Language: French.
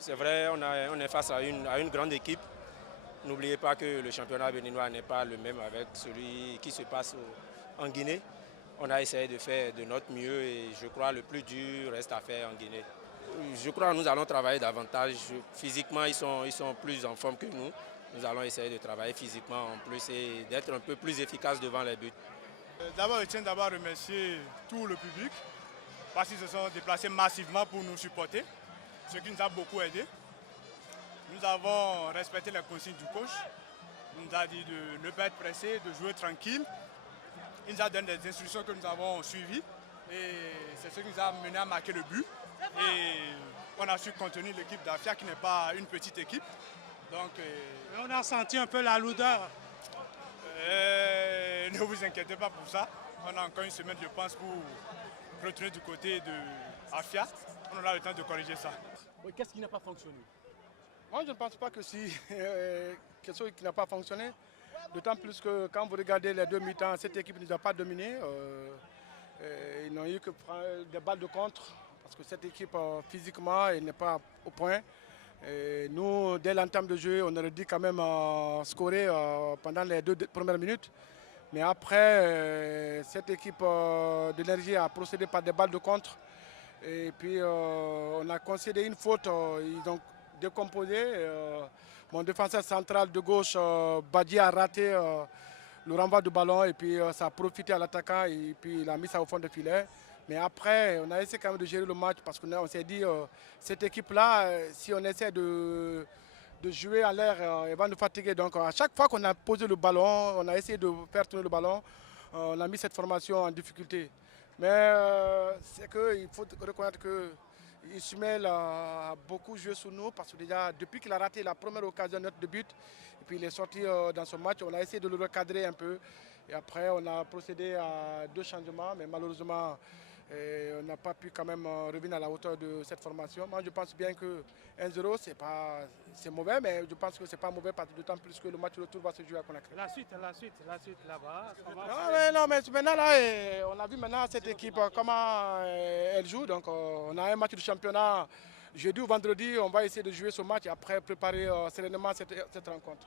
C'est vrai, on est face à une grande équipe. N'oubliez pas que le championnat béninois n'est pas le même avec celui qui se passe en Guinée. On a essayé de faire de notre mieux et je crois que le plus dur reste à faire en Guinée. Je crois que nous allons travailler davantage. Physiquement, ils sont plus en forme que nous. Nous allons essayer de travailler physiquement en plus et d'être un peu plus efficace devant les buts. D'abord, je tiens d'abord à remercier tout le public parce qu'ils se sont déplacés massivement pour nous supporter, ce qui nous a beaucoup aidé. Nous avons respecté les consignes du coach. Il nous a dit de ne pas être pressé, de jouer tranquille. Il nous a donné des instructions que nous avons suivies et c'est ce qui nous a mené à marquer le but. Et on a su contenir l'équipe d'Afia qui n'est pas une petite équipe. Donc, on a senti un peu la lourdeur. Ne vous inquiétez pas pour ça. On a encore une semaine, je pense, pour retourner du côté de Afia. On aura le temps de corriger ça. Qu'est-ce qui n'a pas fonctionné? Moi, je ne pense pas que si quelque chose qui n'a pas fonctionné. D'autant plus que quand vous regardez les deux mi-temps, cette équipe ne nous a pas dominé. Ils n'ont eu que prendre des balles de contre. Parce que cette équipe, physiquement, elle n'est pas au point. Et nous, dès l'entame de jeu, on aurait dit quand même scorer pendant les 2 premières minutes. Mais après, cette équipe d'énergie a procédé par des balles de contre. Et puis, on a concédé une faute. Ils ont décomposé. Mon défenseur central de gauche, Badi, a raté le renvoi du ballon. Et puis, ça a profité à l'attaquant. Et puis, il a mis ça au fond de filet. Mais après, on a essayé quand même de gérer le match parce qu'on s'est dit, cette équipe-là, si on essaie de jouer à l'air, elle va nous fatiguer. Donc à chaque fois qu'on a posé le ballon, on a essayé de faire tourner le ballon, on a mis cette formation en difficulté. Mais c'est qu'il faut reconnaître que Ismaël a beaucoup joué sur nous parce que déjà, depuis qu'il a raté la première occasion de but, et puis il est sorti dans ce match, on a essayé de le recadrer un peu. Et après, on a procédé à 2 changements, mais malheureusement, on n'a pas pu quand même revenir à la hauteur de cette formation. Moi, je pense bien que 1-0, c'est mauvais, mais je pense que ce n'est pas mauvais, d'autant plus que le match retour va se jouer à Conakry. La suite là-bas. Non, mais maintenant, là, on a vu maintenant cette équipe, comment elle joue. Donc, on a un match de championnat jeudi ou vendredi. On va essayer de jouer ce match et après préparer sereinement cette rencontre.